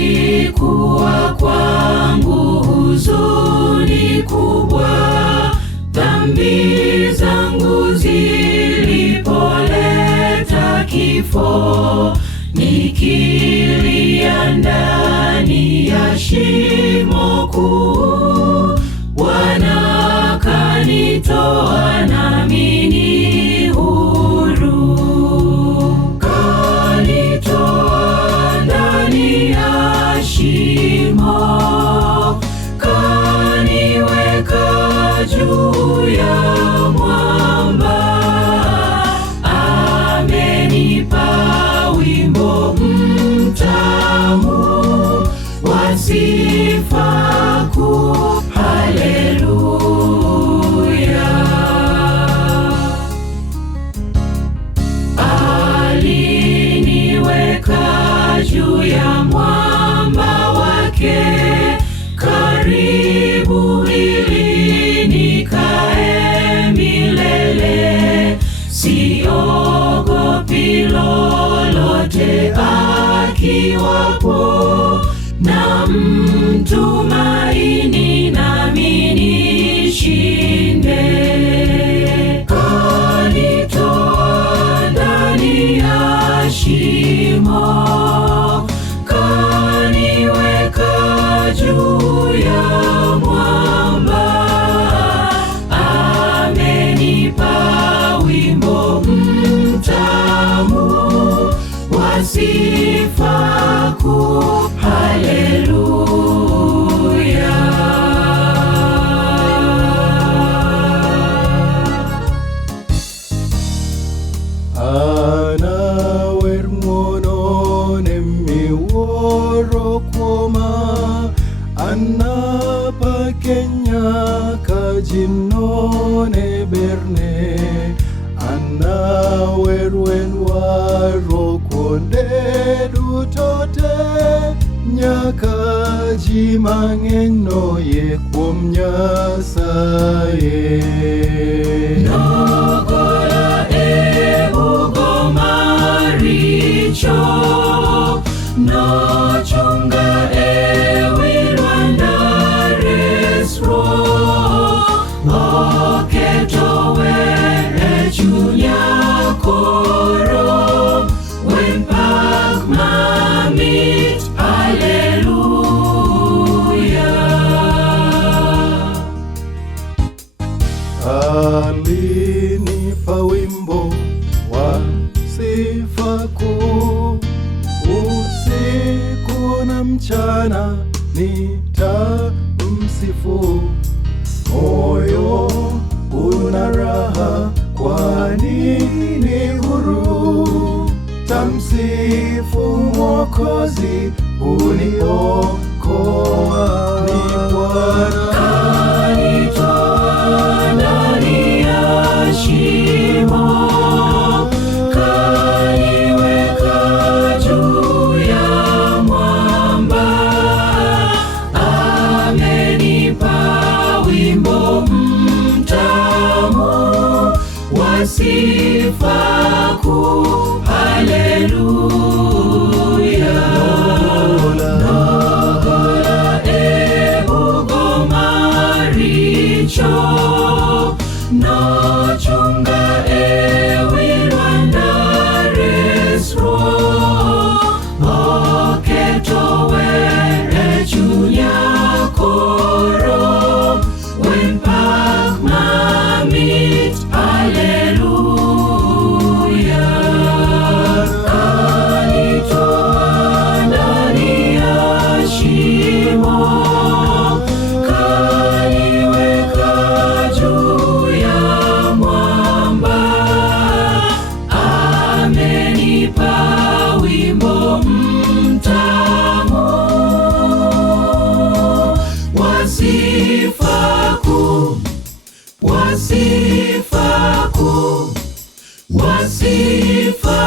Ilikuwa kwangu huzuni kubwa, dhambi zangu zilipoleta kifo, nikilia ndani ya shimo kuu, Bwana kanitoa nami ni huru. Kanitoa ndani ya shimo, kaniweka juu ya mwamba, amenipa wimbo mtamu wa sifa kuu. Haleluya. Aliniweka juu ya mwamba wake, karibu ili nikae milele. Siogopi lolote akiwapo, na mtumaini nami nishinde. Kanitoa ndani ya shimo, kaniweka juu ya mwamba, amenipa wimbo mtamu wa sifa kuu. Haleluya. Anawer ng'wono ne miwuoro kuoma, anapakenya ka ji none berne. Anawer waro kuonde duto te, nyaka ji mang'eny noyie kuom Nyasaye. Nogola e bugo maricho, nochunga e wi lwanda resruok, oketo wer e chunya koro, wen pak mamit. Haleluya. Alinipa wimbo wa sifa kuu, usiku na mchana nitamsifu. Moyo una raha kwani ni huru, tamsifu Mwokozi uniokoa. Ni Bwana kanitoa ndani ya shimo, kaniweka juu ya mwamba, amenipa wimbo mtamu wa sifa kuu. Haleluya. Nogola e bugo maricho, nochunga e wi lwanda resruok, oketo wer e chunya koro, wen pak mamit. Haleluya. Kanitoa ndani ya shimo, kaniweka juu ya mwamba, amenipa wimbo mtamu wa sifa kuu, wa sifa kuu, wa sifa